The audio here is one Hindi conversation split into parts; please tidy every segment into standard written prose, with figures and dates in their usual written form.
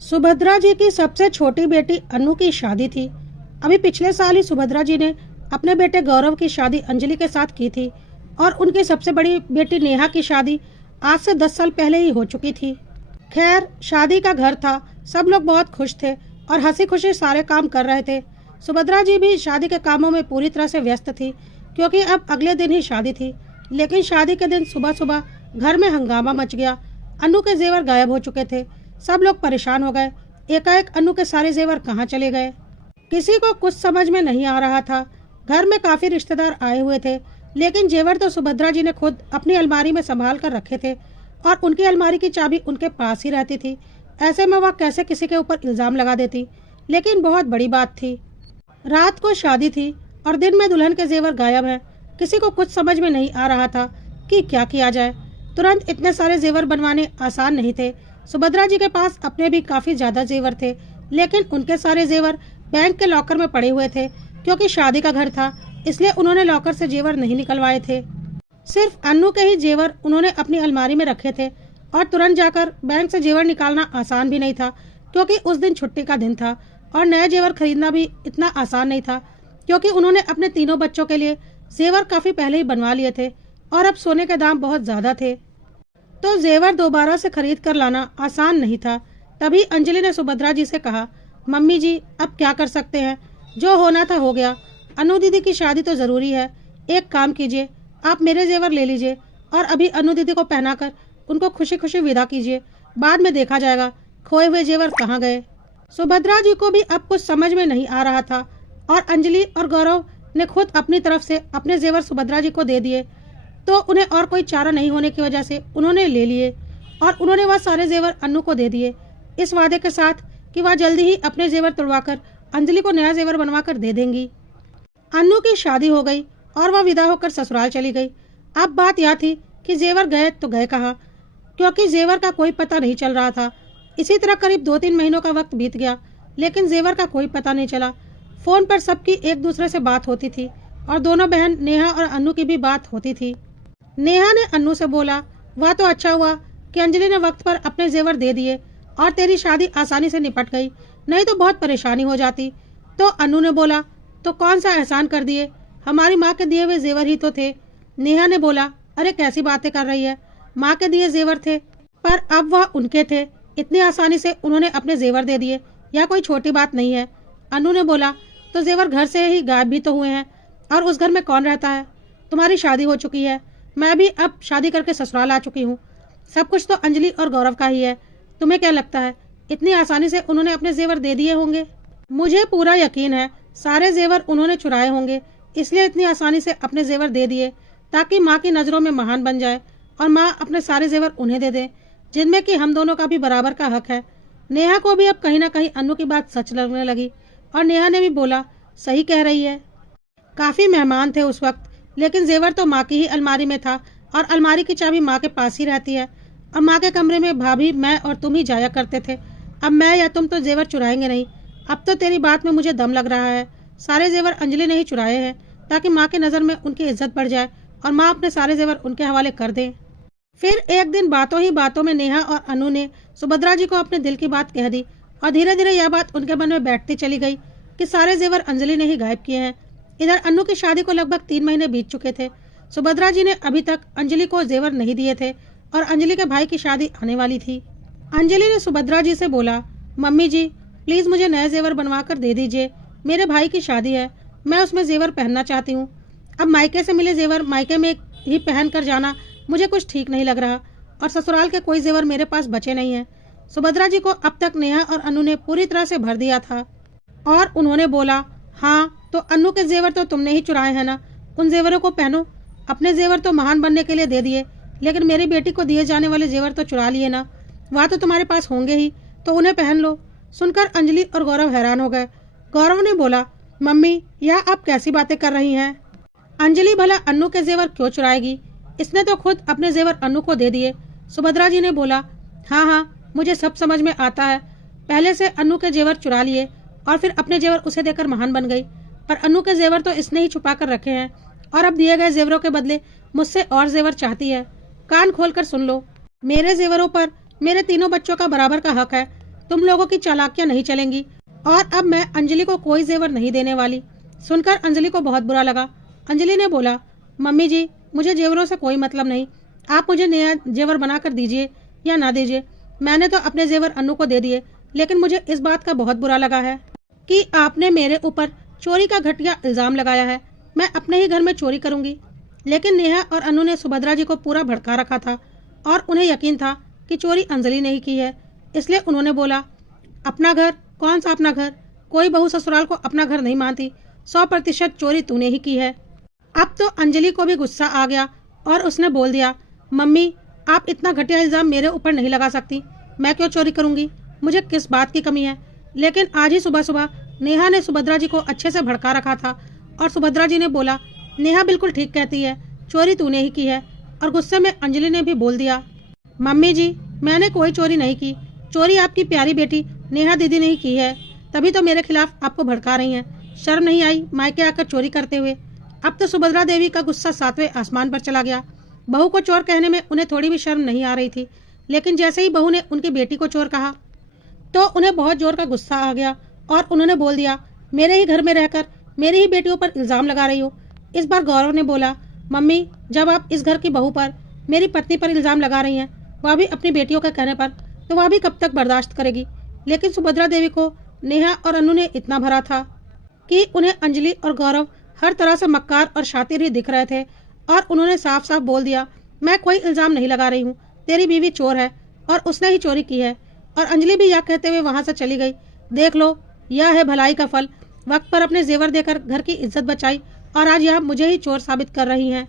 सुभद्रा जी की सबसे छोटी बेटी अनु की शादी थी। अभी पिछले साल ही सुभद्रा जी ने अपने बेटे गौरव की शादी अंजलि के साथ की थी और उनकी सबसे बड़ी बेटी नेहा की शादी आज से 10 साल पहले ही हो चुकी थी। खैर, शादी का घर था, सब लोग बहुत खुश थे और हंसी खुशी सारे काम कर रहे थे। सुभद्रा जी भी शादी के कामों में पूरी तरह से व्यस्त थी क्योंकि अब अगले दिन ही शादी थी। लेकिन शादी के दिन सुबह सुबह घर में हंगामा मच गया। अनु के जेवर गायब हो चुके थे। सब लोग परेशान हो गए। एकाएक अनु के सारे जेवर कहाँ चले गए, किसी को कुछ समझ में नहीं आ रहा था। घर में काफी रिश्तेदार आए हुए थे, लेकिन जेवर तो सुभद्रा जी ने खुद अपनी अलमारी में संभाल कर रखे थे और उनकी अलमारी की चाबी उनके पास ही रहती थी। ऐसे में वह कैसे किसी के ऊपर इल्जाम लगा देती। लेकिन बहुत बड़ी बात थी, रात को शादी थी और दिन में दुल्हन के जेवर गायब हैं। किसी को कुछ समझ में नहीं आ रहा था कि क्या किया जाए। तुरंत इतने सारे जेवर बनवाने आसान नहीं थे। सुभद्रा जी के पास अपने भी काफी ज्यादा जेवर थे, लेकिन उनके सारे जेवर बैंक के लॉकर में पड़े हुए थे। क्योंकि शादी का घर था, इसलिए उन्होंने लॉकर से जेवर नहीं निकलवाए थे। सिर्फ अनु के ही जेवर उन्होंने अपनी अलमारी में रखे थे और तुरंत जाकर बैंक से जेवर निकालना आसान भी नहीं था क्योंकि उस दिन छुट्टी का दिन था और नया जेवर खरीदना भी इतना आसान नहीं था क्योंकि उन्होंने अपने तीनों बच्चों के लिए जेवर काफी पहले ही बनवा लिए थे और अब सोने के दाम बहुत ज्यादा थे, तो जेवर दोबारा से खरीद कर लाना आसान नहीं था। तभी अंजलि ने सुभद्रा जी से कहा, मम्मी जी अब क्या कर सकते हैं, जो होना था हो गया। अनु दीदी की शादी तो जरूरी है। एक काम कीजिए, आप मेरे जेवर ले लीजिए और अभी अनु दीदी को पहनाकर उनको खुशी खुशी विदा कीजिए। बाद में देखा जाएगा खोए हुए जेवर कहाँ गए। सुभद्रा जी को भी अब कुछ समझ में नहीं आ रहा था और अंजलि और गौरव ने खुद अपनी तरफ से अपने जेवर सुभद्रा जी को दे दिए, तो उन्हें और कोई चारा नहीं होने की वजह से उन्होंने ले लिए और उन्होंने वह सारे जेवर अनु को दे दिए, इस वादे के साथ कि वह जल्दी ही अपने जेवर तुड़वाकर अंजलि को नया जेवर बनवाकर दे देंगी। अनु की शादी हो गई और वह विदा होकर ससुराल चली गई। अब बात यह थी कि जेवर गए तो गए कहाँ, क्योंकि जेवर का कोई पता नहीं चल रहा था। इसी तरह करीब 2-3 महीनों का वक्त बीत गया, लेकिन जेवर का कोई पता नहीं चला। फोन पर सबकी एक दूसरे से बात होती थी और दोनों बहन नेहा और अनु की भी बात होती थी। नेहा ने अनु से बोला, वह तो अच्छा हुआ कि अंजलि ने वक्त पर अपने जेवर दे दिए और तेरी शादी आसानी से निपट गई, नहीं तो बहुत परेशानी हो जाती। तो अनु ने बोला, तो कौन सा एहसान कर दिए, हमारी माँ के दिए हुए जेवर ही तो थे। नेहा ने बोला, अरे कैसी बातें कर रही है, माँ के दिए जेवर थे पर अब वह उनके थे, इतनी आसानी से उन्होंने अपने जेवर दे दिए, यह कोई छोटी बात नहीं है। अनु ने बोला, तो जेवर घर से ही गायब भी तो हुए हैं और उस घर में कौन रहता है, तुम्हारी शादी हो चुकी है, मैं भी अब शादी करके ससुराल आ चुकी हूँ, सब कुछ तो अंजलि और गौरव का ही है। तुम्हें क्या लगता है इतनी आसानी से उन्होंने अपने जेवर दे दिए होंगे? मुझे पूरा यकीन है सारे जेवर उन्होंने चुराए होंगे, इसलिए इतनी आसानी से अपने जेवर दे दिए ताकि माँ की नज़रों में महान बन जाए और माँ अपने सारे जेवर उन्हें दे दे, जिनमें कि हम दोनों का भी बराबर का हक है। नेहा को भी अब कहीं ना कहीं अनु की बात सच लगने लगी और नेहा ने भी बोला, सही कह रही है। काफी मेहमान थे उस वक्त, लेकिन जेवर तो माँ की ही अलमारी में था और अलमारी की चाबी माँ के पास ही रहती है और माँ के कमरे में भाभी, मैं और तुम ही जाया करते थे। अब मैं या तुम तो जेवर चुराएंगे नहीं। अब तो तेरी बात में मुझे दम लग रहा है, सारे जेवर अंजलि ने ही चुराए हैं ताकि माँ की नज़र में उनकी इज्जत बढ़ जाए और माँ अपने सारे जेवर उनके हवाले कर दे। फिर एक दिन बातों ही बातों में नेहा और अनु ने सुभद्रा जी को अपने दिल की बात कह दी और धीरे धीरे यह बात उनके मन में बैठती चली गई कि सारे जेवर अंजलि ने ही गायब किए हैं। इधर अनु की शादी को लगभग 3 महीने बीत चुके थे। सुभद्रा जी ने अभी तक अंजलि को जेवर नहीं दिए थे और अंजलि के भाई की शादी आने वाली थी। अंजलि ने सुभद्रा जी से बोला, मम्मी जी प्लीज मुझे नए जेवर बनवा कर दे दीजिए, मेरे भाई की शादी है, मैं उसमें जेवर पहनना चाहती हूँ। अब मायके से मिले जेवर मायके में ही पहन कर जाना मुझे कुछ ठीक नहीं लग रहा और ससुराल के कोई जेवर मेरे पास बचे नहीं है। सुभद्रा जी को अब तक नेहा और अनु ने पूरी तरह से भर दिया था और उन्होंने बोला, हाँ तो अनु के जेवर तो तुमने ही चुराए हैं ना, उन जेवरों को पहनो। अपने जेवर तो महान बनने के लिए दे दिए, लेकिन मेरी बेटी को दिए जाने वाले जेवर तो चुरा लिए ना, वह तो तुम्हारे पास होंगे ही, तो उन्हें पहन लो। सुनकर अंजलि और गौरव हैरान हो गए। गौरव ने बोला, मम्मी यह आप कैसी बातें कर रही हैं? अंजलि भला अनु के जेवर क्यों चुराएगी, इसने तो खुद अपने जेवर अनु को दे दिए। सुभद्रा जी ने बोला, हाँ हाँ मुझे सब समझ में आता है, पहले से अनु के जेवर चुरा लिए और फिर अपने जेवर उसे देकर महान बन गई, पर अनु के जेवर तो इसने ही छुपा कर रखे हैं और अब दिए गए जेवरों के बदले मुझसे और जेवर चाहती है। कान खोलकर सुन लो, मेरे जेवरों पर मेरे तीनों बच्चों का बराबर का हक है। तुम लोगों की चालाकियां नहीं चलेंगी और अब मैं अंजलि को कोई जेवर नहीं देने वाली। सुनकर अंजलि को बहुत बुरा लगा। अंजलि ने बोला, मम्मी जी, मुझे जेवरों से कोई मतलब नहीं। आप मुझे नया जेवर बना कर दीजिए या ना दीजिए। मैंने तो अपने जेवर अन्नू को दे दिए, लेकिन मुझे इस बात का बहुत बुरा लगा है कि आपने मेरे ऊपर चोरी का घटिया इल्जाम लगाया है। मैं अपने ही घर में चोरी करूंगी। लेकिन नेहा और अनु ने सुभद्रा जी को पूरा भड़का रखा था और उन्हें यकीन था कि चोरी अंजलि ने ही की है। इसलिए उन्होंने बोला, अपना घर? कौन सा अपना घर? कोई बहू ससुराल को अपना घर नहीं मानती। 100% चोरी तूने ही की है। अब तो अंजलि को भी गुस्सा आ गया और उसने बोल दिया, मम्मी, आप इतना घटिया इल्जाम मेरे ऊपर नहीं लगा सकती। मैं क्यों चोरी करूंगी? मुझे किस बात की कमी है? लेकिन आज ही सुबह सुबह नेहा ने सुभद्रा जी को अच्छे से भड़का रखा था और सुभद्रा जी ने बोला, नेहा बिल्कुल ठीक कहती है, चोरी तूने ही की है। और गुस्से में अंजलि ने भी बोल दिया, मम्मी जी, मैंने कोई चोरी नहीं की। चोरी आपकी प्यारी बेटी नेहा दीदी ने ही की है। तभी तो मेरे खिलाफ आपको भड़का रही हैं। शर्म नहीं आई मायके आकर चोरी करते हुए? अब तो सुभद्रा देवी का गुस्सा 7वें आसमान पर चला गया। बहू को चोर कहने में उन्हें थोड़ी भी शर्म नहीं आ रही थी, लेकिन जैसे ही बहू ने उनकी बेटी को चोर कहा तो उन्हें बहुत जोर का गुस्सा आ गया और उन्होंने बोल दिया, मेरे ही घर में रहकर मेरी ही बेटियों पर इल्जाम लगा रही हो। इस बार गौरव ने बोला, मम्मी, जब आप इस घर की बहू पर, मेरी पत्नी पर इल्जाम लगा रही हैं, वह भी अपनी बेटियों के कहने पर, तो वह भी कब तक बर्दाश्त करेगी? लेकिन सुभद्रा देवी को नेहा और अनु ने इतना भरा था कि उन्हें अंजलि और गौरव हर तरह से मक्कार और शातिर ही दिख रहे थे और उन्होंने साफ साफ बोल दिया, मैं कोई इल्जाम नहीं लगा रही हूँ, तेरी बीवी चोर है और उसने ही चोरी की है। और अंजलि भी यह कहते हुए वहां से चली गई। देख लो, यह है भलाई का फल। वक्त पर अपने जेवर देकर घर की इज्जत बचाई और आज यह मुझे ही चोर साबित कर रही हैं।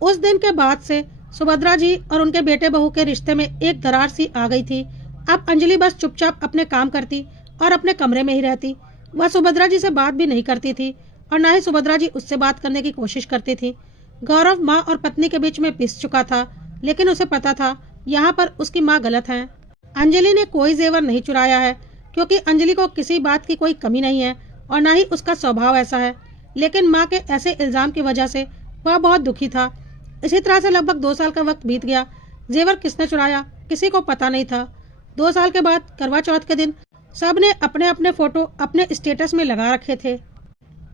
उस दिन के बाद से सुभद्रा जी और उनके बेटे बहू के रिश्ते में एक दरार सी आ गई थी। अब अंजलि बस चुपचाप अपने काम करती और अपने कमरे में ही रहती। वह सुभद्रा जी से बात भी नहीं करती थी और न ही सुभद्रा जी उससे बात करने की कोशिश करती थी। गौरव माँ और पत्नी के बीच में पिस चुका था, लेकिन उसे पता था यहाँ पर उसकी माँ गलत है। अंजलि ने कोई जेवर नहीं चुराया है, क्योंकि अंजलि को किसी बात की कोई कमी नहीं है और न ही उसका स्वभाव ऐसा है। लेकिन माँ के ऐसे इल्जाम की वजह से वह बहुत दुखी था। इसी तरह से लगभग 2 साल का वक्त बीत गया। जेवर किसने चुराया किसी को पता नहीं था। 2 साल के बाद करवा चौथ के दिन सब ने अपने अपने फोटो अपने स्टेटस में लगा रखे थे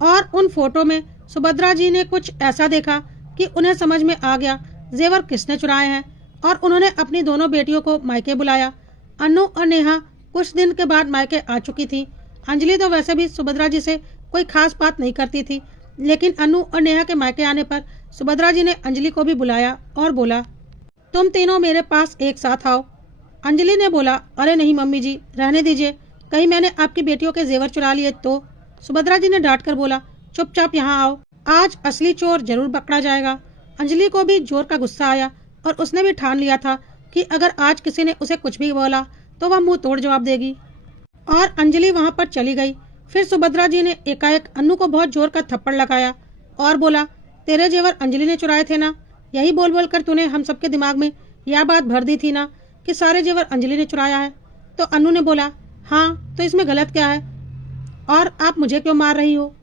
और उन फोटो में सुभद्रा जी ने कुछ ऐसा देखा कि उन्हें समझ में आ गया जेवर किसने चुराए हैं और उन्होंने अपनी दोनों बेटियों को मायके बुलाया। अनु और नेहा कुछ दिन के बाद मायके आ चुकी थी। अंजलि तो वैसे भी सुभद्रा जी से कोई खास बात नहीं करती थी, लेकिन अनु और नेहा के मायके आने पर सुभद्रा जी ने अंजलि को भी बुलाया और बोला, तुम तीनों मेरे पास एक साथ आओ। अंजलि ने बोला, अरे नहीं मम्मी जी, रहने दीजिए, कहीं मैंने आपकी बेटियों के जेवर चुरा लिए तो। सुभद्रा जी ने डांट कर बोला, चुपचाप यहाँ आओ, आज असली चोर जरूर पकड़ा जाएगा। अंजलि को भी जोर का गुस्सा आया और उसने भी ठान लिया था कि अगर आज किसी ने उसे कुछ भी बोला तो वह मुंह तोड़ जवाब देगी। और अंजलि वहां पर चली गई। फिर सुभद्रा जी ने एकाएक अनु को बहुत जोर का थप्पड़ लगाया और बोला, तेरे जेवर अंजलि ने चुराए थे ना? यही बोल बोल कर तूने हम सबके दिमाग में यह बात भर दी थी ना कि सारे जेवर अंजलि ने चुराया है? तो अनु ने बोला, हाँ, तो इसमें गलत क्या है और आप मुझे क्यों मार रही हो?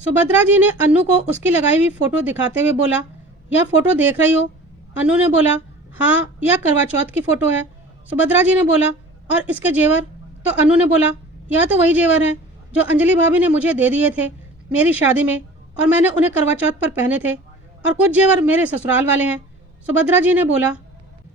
सुभद्रा जी ने अनु को उसकी लगाई हुई फोटो दिखाते हुए बोला, यह फोटो देख रही हो? अनु ने बोला, हाँ, यह करवा चौथ की फोटो है। सुभद्रा जी ने बोला, और इसके जेवर? तो अनु ने बोला, यह तो वही जेवर हैं जो अंजलि भाभी ने मुझे दे दिए थे मेरी शादी में और मैंने उन्हें करवा चौथ पर पहने थे, और कुछ जेवर मेरे ससुराल वाले हैं। सुभद्रा जी ने बोला,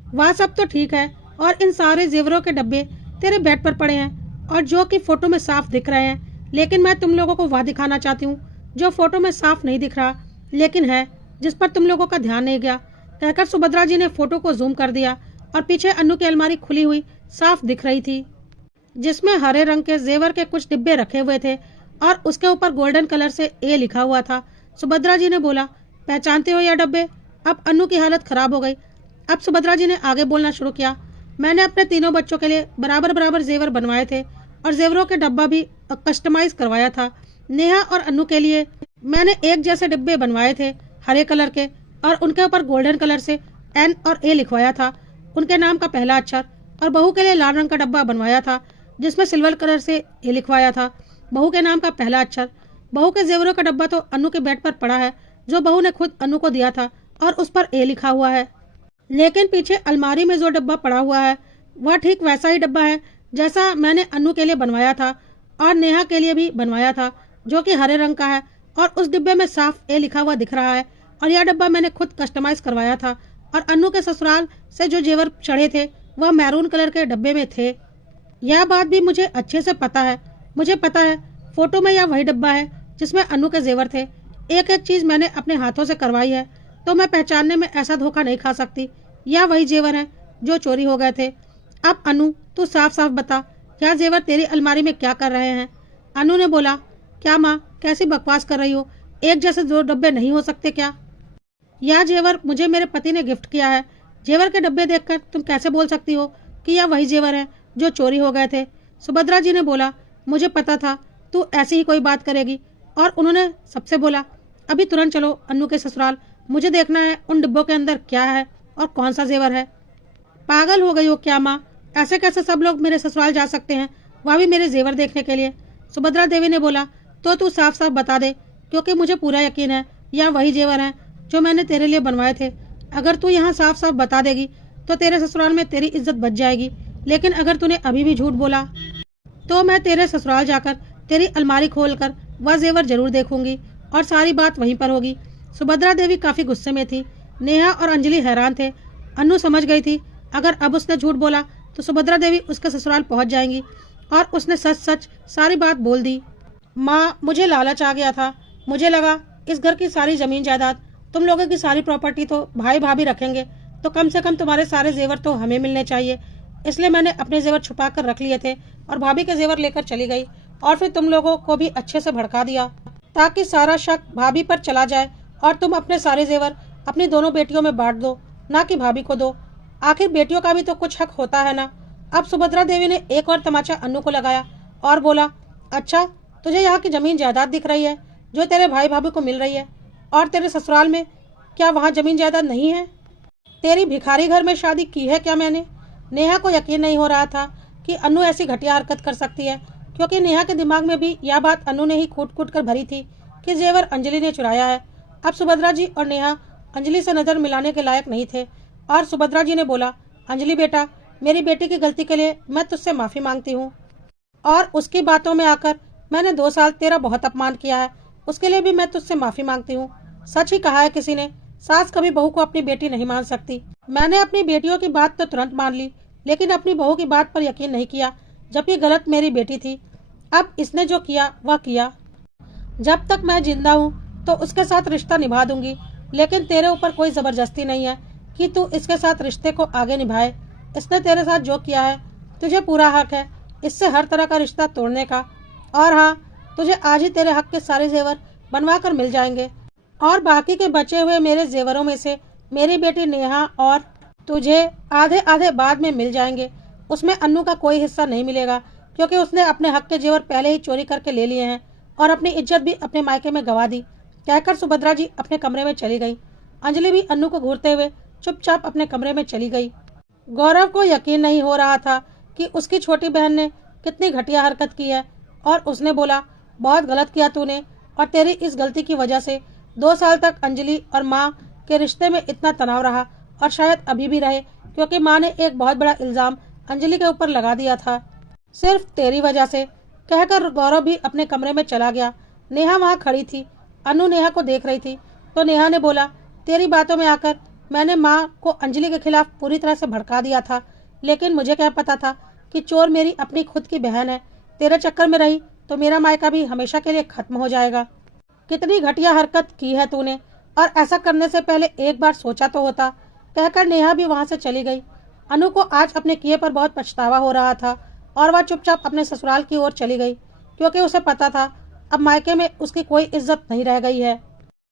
वह सब तो ठीक है, और इन सारे जेवरों के डब्बे तेरे बेड पर पड़े हैं और जो कि फोटो में साफ दिख रहे हैं, लेकिन मैं तुम लोगों को वह दिखाना चाहती हूँ जो फोटो में साफ नहीं दिख रहा लेकिन है, जिस पर तुम लोगों का ध्यान नहीं गया। कहकर सुभद्रा जी ने फोटो को जूम कर दिया और पीछे अनु की अलमारी खुली हुई साफ दिख रही थी, जिसमें हरे रंग के जेवर के कुछ डिब्बे रखे हुए थे और उसके ऊपर गोल्डन कलर से ए लिखा हुआ था। सुभद्रा जी ने बोला, पहचानते हो यह डब्बे? अब अनु की हालत खराब हो गई। अब सुभद्रा जी ने आगे बोलना शुरू किया, मैंने अपने तीनों बच्चों के लिए बराबर बराबर जेवर बनवाए थे और जेवरों के डब्बा भी कस्टमाइज करवाया था। नेहा और अनु के लिए मैंने एक जैसे डिब्बे बनवाए थे हरे कलर के और उनके ऊपर गोल्डन कलर से एन और ए लिखवाया था, उनके नाम का पहला अक्षर। और बहू के लिए लाल रंग का डब्बा बनवाया था जिसमें सिल्वर कलर से ए लिखवाया था, बहू के नाम का पहला अक्षर। बहू के जेवरों का डब्बा तो अनु के बेड पर पड़ा है जो बहू ने खुद अनु को दिया था और उस पर ए लिखा हुआ है, लेकिन पीछे अलमारी में जो डब्बा पड़ा हुआ है वह ठीक वैसा ही डब्बा है जैसा मैंने अनु के लिए बनवाया था और नेहा के लिए भी बनवाया था, जो कि हरे रंग का है और उस डिब्बे में साफ ए लिखा हुआ दिख रहा है। और यह डब्बा मैंने खुद कस्टमाइज करवाया था और अनु के ससुराल से जो जेवर चढ़े थे वह मैरून कलर के डब्बे में थे। यह बात भी मुझे अच्छे से पता है। मुझे पता है फोटो में यह वही डब्बा है जिसमें अनु के जेवर थे। एक एक चीज मैंने अपने हाथों से करवाई है, तो मैं पहचानने में ऐसा धोखा नहीं खा सकती। यह वही जेवर है जो चोरी हो गए थे। अब अनु, तू साफ साफ बता, यह जेवर तेरी अलमारी में क्या कर रहे हैं? अनु ने बोला, क्या माँ, कैसी बकवास कर रही हो? एक जैसे दो डब्बे नहीं हो सकते क्या? यह जेवर मुझे मेरे पति ने गिफ्ट किया है। जेवर के डब्बे देखकर तुम कैसे बोल सकती हो कि यह वही जेवर है जो चोरी हो गए थे? सुभद्रा जी ने बोला, मुझे पता था तू ऐसी ही कोई बात करेगी। और उन्होंने सबसे बोला, अभी तुरंत चलो अनु के ससुराल, मुझे देखना है उन डिब्बों के अंदर क्या है और कौन सा जेवर है। पागल हो गई हो क्या माँ? ऐसे कैसे सब लोग मेरे ससुराल जा सकते हैं, वह भी मेरे जेवर देखने के लिए? सुभद्रा देवी ने बोला, तो तू साफ साफ बता दे, क्योंकि मुझे पूरा यकीन है यह वही जेवर है जो मैंने तेरे लिए बनवाए थे। अगर तू यहाँ साफ साफ बता देगी तो तेरे ससुराल में तेरी इज्जत बच जाएगी, लेकिन अगर तूने अभी भी झूठ बोला तो मैं तेरे ससुराल जाकर तेरी अलमारी खोलकर वह जेवर जरूर देखूंगी और सारी बात वहीं पर होगी। सुभद्रा देवी काफी गुस्से में थी। नेहा और अंजलि हैरान थे। अनु समझ गई थी अगर अब उसने झूठ बोला तो सुभद्रा देवी उसके ससुराल पहुंच जाएंगी, और उसने सच सच सारी बात बोल दी। माँ, मुझे लालच आ गया था। मुझे लगा इस घर की सारी जमीन जायदाद, तुम लोगों की सारी प्रॉपर्टी तो भाई भाभी रखेंगे, तो कम से कम तुम्हारे सारे जेवर तो हमें मिलने चाहिए। इसलिए मैंने अपने जेवर छुपा कर रख लिए थे और भाभी के जेवर लेकर चली गई, और फिर तुम लोगों को भी अच्छे से भड़का दिया ताकि सारा शक भाभी पर चला जाए और तुम अपने सारे जेवर अपनी दोनों बेटियों में बांट दो, ना कि भाभी को दो। आखिर बेटियों का भी तो कुछ हक होता है ना। अब सुभद्रा देवी ने एक और तमाचा अनु को लगाया और बोला, अच्छा, तुझे यहाँ की जमीन जायदाद दिख रही है जो तेरे भाई भाभी को मिल रही है, और तेरे ससुराल में क्या वहाँ जमीन जायदाद नहीं है? तेरी भिखारी घर में शादी की है क्या मैंने? नेहा को यकीन नहीं हो रहा था कि अनु ऐसी घटिया हरकत कर सकती है, क्योंकि नेहा के दिमाग में भी यह बात अनु ने ही कूट कूट कर भरी थी कि जेवर अंजलि ने चुराया है। अब सुभद्रा जी और नेहा अंजलि से नजर मिलाने के लायक नहीं थे, और सुभद्रा जी ने बोला, अंजलि बेटा, मेरी बेटी की गलती के लिए मैं तुझसे माफी मांगती हूँ, और उसकी बातों में आकर मैंने 2 साल तेरा बहुत अपमान किया है, उसके लिए भी मैं तुझसे माफी मांगती हूँ। सच ही कहा है किसी ने, सास कभी बहू को अपनी बेटी नहीं मान सकती। मैंने अपनी बेटियों की बात तो तुरंत मान ली, लेकिन अपनी बहू की बात पर यकीन नहीं किया, जबकि गलत मेरी बेटी थी। अब इसने जो किया वह किया। जब तक मैं जिंदा हूँ तो उसके साथ रिश्ता निभा दूंगी, लेकिन तेरे ऊपर कोई जबरदस्ती नहीं है कि तू इसके साथ रिश्ते को आगे निभाए। इसने तेरे साथ जो किया है, तुझे पूरा हक है इससे हर तरह का रिश्ता तोड़ने का। और हाँ, तुझे आज ही तेरे हक के सारे जेवर बनवा कर मिल जाएंगे, और बाकी के बचे हुए मेरे जेवरों में से मेरी बेटी नेहा और तुझे आधे आधे बाद में मिल जाएंगे। उसमें अनु का कोई हिस्सा नहीं मिलेगा, क्योंकि उसने अपने हक के जेवर पहले ही चोरी करके ले लिए हैं और अपनी इज्जत भी अपने मायके में गंवा दी। कहकर सुभद्रा जी अपने कमरे में चली गई। अंजलि भी अनु को घूरते हुए चुपचाप अपने कमरे में चली गई। गौरव को यकीन नहीं हो रहा था कि उसकी छोटी बहन ने कितनी घटिया हरकत की है, और उसने बोला, बहुत गलत किया तूने, और तेरी इस गलती की वजह से 2 साल तक अंजलि और माँ के रिश्ते में इतना तनाव रहा, और शायद अभी भी रहे, क्योंकि माँ ने एक बहुत बड़ा इल्जाम अंजलि के ऊपर लगा दिया था, सिर्फ तेरी वजह से। कहकर गौरव भी अपने कमरे में चला गया। नेहा वहाँ खड़ी थी। अनु नेहा को देख रही थी, तो नेहा ने बोला, तेरी बातों में आकर मैंने माँ को अंजलि के खिलाफ पूरी तरह से भड़का दिया था, लेकिन मुझे क्या पता था कि चोर मेरी अपनी खुद की बहन है। तेरे चक्कर में रही तो मेरा मायका भी हमेशा के लिए खत्म हो जाएगा। कितनी घटिया हरकत की है तूने, और ऐसा करने से पहले एक बार सोचा तो होता। कहकर नेहा भी वहां से चली गई। अनु को आज अपने किए पर बहुत पछतावा हो रहा था, और वह चुपचाप अपने ससुराल की ओर चली गई, क्योंकि उसे पता था अब मायके में उसकी कोई इज्जत नहीं रह गई है।